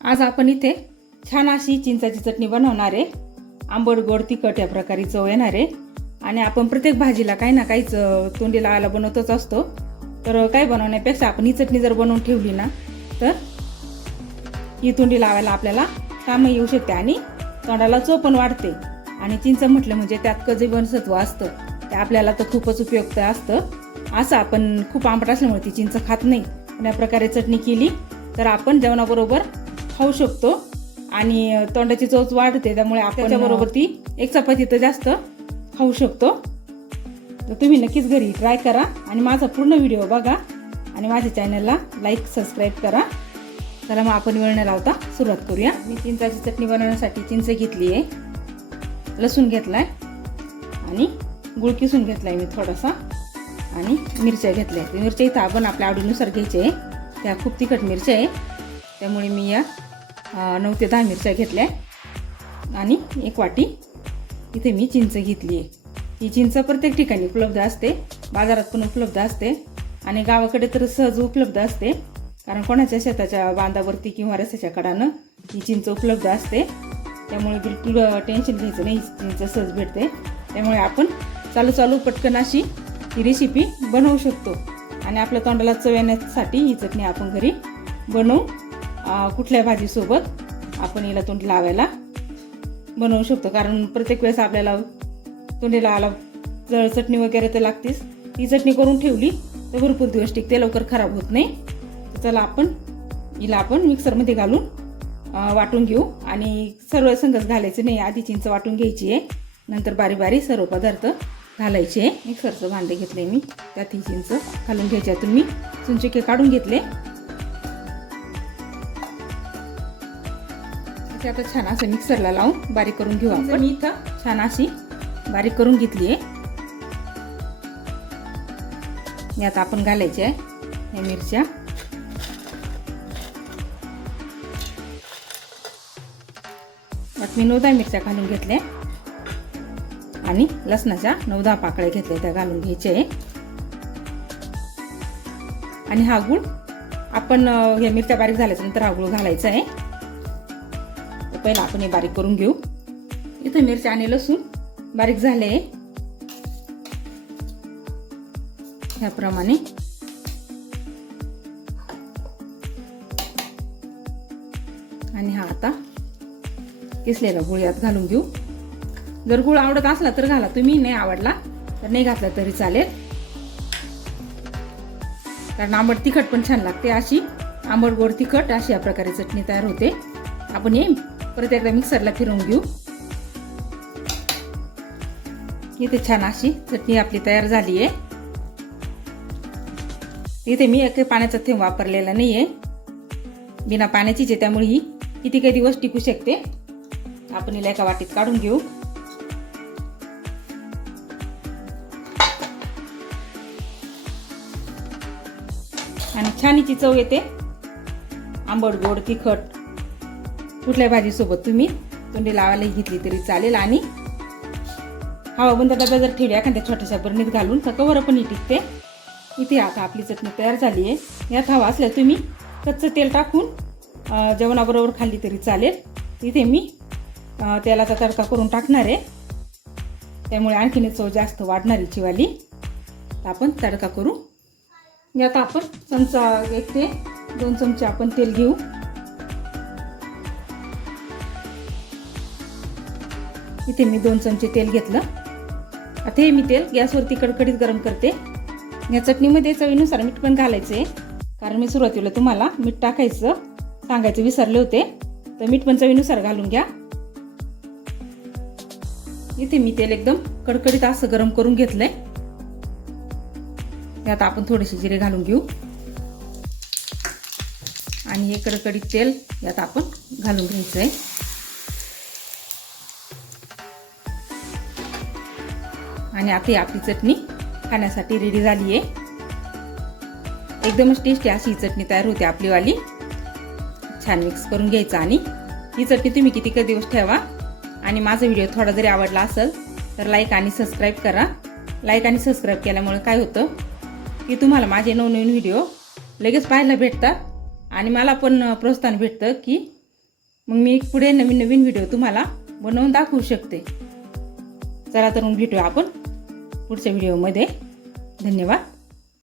आज आपण इथे छान अशी चिंचाची चटणी बनवणार आहे। आंबट गोड तिखट या प्रकारे चव येणार आहे आणि आपण प्रत्येक भाजीला काही ना काहीच तोंडी लावायला बनवतच असतो। तर काय बनवण्यापेक्षा आपण ही चटणी जर बनवून ठेवली ना तर ही तोंडी लावायला आपल्याला काम येऊ शकते आणि तोंडाला चव पण वाढते। आणि चिंच म्हटलं म्हणजे त्यात जीवनसत्व असतं, ते आपल्याला तर खूपच उपयुक्त असतं। असं आपण खूप आंबट असल्यामुळे ती चिंच खात नाही, या प्रकारे चटणी केली तर आपण जेवणाबरोबर खाऊ शकतो आणि तोंडाची चव वाढते, त्यामुळे आपण त्याच्याबरोबर ती एक चपाती तर जास्त खाऊ शकतो। तर तुम्ही नक्कीच घरी ट्राय करा आणि माझा पूर्ण व्हिडिओ बघा आणि माझ्या चॅनलला लाईक सबस्क्राईब करा। चला मग आपण वेळ न लावता सुरुवात करूया। मी चिंचाची चटणी बनवण्यासाठी चिंच घेतली आहे, लसूण घेतलाय आणि गुळ किसून घेतलाय मी थोडासा, आणि मिरच्या घेतल्या। मिरच्या इथं आपण आपल्या आवडीनुसार घ्यायचे आहे, त्या खूप तिखट मिरच्या आहे त्यामुळे मी या 9 ते 10 मिरच्या घेतल्या आणि एक वाटी इथे मी चिंच घेतली आहे। ही चिंच प्रत्येक ठिकाणी उपलब्ध असते, बाजारात पण उपलब्ध असते आणि गावाकडे तर सहज उपलब्ध असते, कारण कोणाच्या शेताच्या बांधावरती किंवा रस्त्याच्या कडानं ही चिंच उपलब्ध असते। त्यामुळे बिलकुल टेन्शन घ्यायचं नाही, चिंच सहज भेटते। त्यामुळे आपण चालू पटकन अशी ही रेसिपी बनवू शकतो आणि आपल्या तोंडाला चव येण्यासाठी ही चटणी आपण घरी बनवू कुठल्या भाजीसोबत आपण हिला तोंडी लावायला बनवू शकतो। कारण प्रत्येक वेळेस आपल्याला तोंडी लावायला चटणी वगैरे तर लागतेच, ती चटणी करून ठेवली तर भरपूर दिवस टिकते, लवकर खराब होत नाही। तर चला हिला आपण मिक्सरमध्ये घालून वाटून घेऊ आणि सर्व संगच घालायचं नाही, आधी चिंच वाटून घ्यायची आहे, नंतर बारीक बारीक सर्व पदार्थ घालायचे। मिक्सरचं भांडे घेतले मी, त्यात ही चिंच घालून घ्यायची। यातून मी चुनचुके काढून घेतले। आता छान असं मिक्सरला लावून बारीक करून घेऊ आपण। मी इथं छान अशी बारीक करून घेतली आहे। यात आपण घालायचे या मिरच्या, यात मी 9-10 मिरच्या घालून घेतल्या आणि लसणाच्या 9-10 पाकळ्या घेतल्या, त्या घालून घ्यायचे। आणि हा गूळ आपण या मिरच्या बारीक झाल्याच्या नंतर हा गूळ घालायचा आहे। तर पहिला आपण हे बारीक करून घेऊ। इथे मिरच्या आणि लसूण बारीक झाले ह्याप्रमाणे। आणि हा आता किसलेला गूळ यात घालून घेऊ। जर गूळ आवडत असला तर घाला तुम्ही, नाही आवडला तर नाही घातला तरी चालेल, कारण आंबट तिखट पण छान लागते। अशी आंबट गोड तिखट अशी या प्रकारे चटणी तयार होते। आपण हे परत एकदा मिक्सरला फिरवून घेऊ। इथे छान अशी चटणी आपली तयार झाली आहे। इथे मी एक पाण्याचा थेंब वापरलेला नाहीये, बिना पाण्याचीच आहे, त्यामुळे ही किती काही दिवस टिकू शकते। आपण हिला एका वाटीत काढून घेऊ। आणि छान हिची चव येते, आंबट गोड तिखट कुठल्या भाजीसोबत तुम्ही तोंडी लावायला घेतली तरी चालेल। आणि हवा बंद डब्यात जर ठेवली एखाद्या छोट्याशा बरणीत घालून तर कवर पण ही टिकते। इथे आता आपली चटणी तयार झाली आहे। यात हवा असल्यास तुम्ही कच्चं तेल टाकून जेवणाबरोबर खाल्ली तरी चालेल। इथे मी तेलाचा तडका करून टाकणार आहे, त्यामुळे आणखीन चव जास्त वाढणारी चिवाली। तर आपण तडका करू। यात आपण चमचा 1 ते 2 चमचे आपण तेल घेऊ। इथे मी 2 चमचे तेल घेतलं। आता हे मी तेल गॅसवरती कडकडीत गरम करते। या चटणीमध्ये चवीनुसार मीठ पण घालायचे, कारण मी सुरुवातीला तुम्हाला मीठ टाकायचं सांगायचं विसरले होते, तर मीठ पण चवीनुसार घालून घ्या। इथे मी तेल एकदम कडकडीत असं गरम करून घेतलंय। यात आपण थोडेसे जिरे घालून घेऊ आणि हे कडकडीत तेल यात आपण घालून घ्यायचंय। आणि आता आपली चटणी खाण्यासाठी रेडी झाली आहे। एकदमच टेस्टी अशी चटणी तयार होते आपली वाली। छान मिक्स करून घ्यायचं आणि ही चटणी तुम्ही किती काही दिवस ठेवा। आणि माझा व्हिडिओ थोडा जरी आवडला असेल तर लाईक आणि सबस्क्राईब करा। लाईक आणि सबस्क्राईब केल्यामुळे काय होतं की तुम्हाला माझे नवनवीन व्हिडिओ लगेच पाहायला भेटतात आणि मला पण प्रोत्साहन भेटतं की मग मी पुढे नवीन नवीन व्हिडिओ तुम्हाला बनवून दाखवू शकते. चला तर मग भेटूया आपण पुढच्या व्हिडिओमध्ये. धन्यवाद.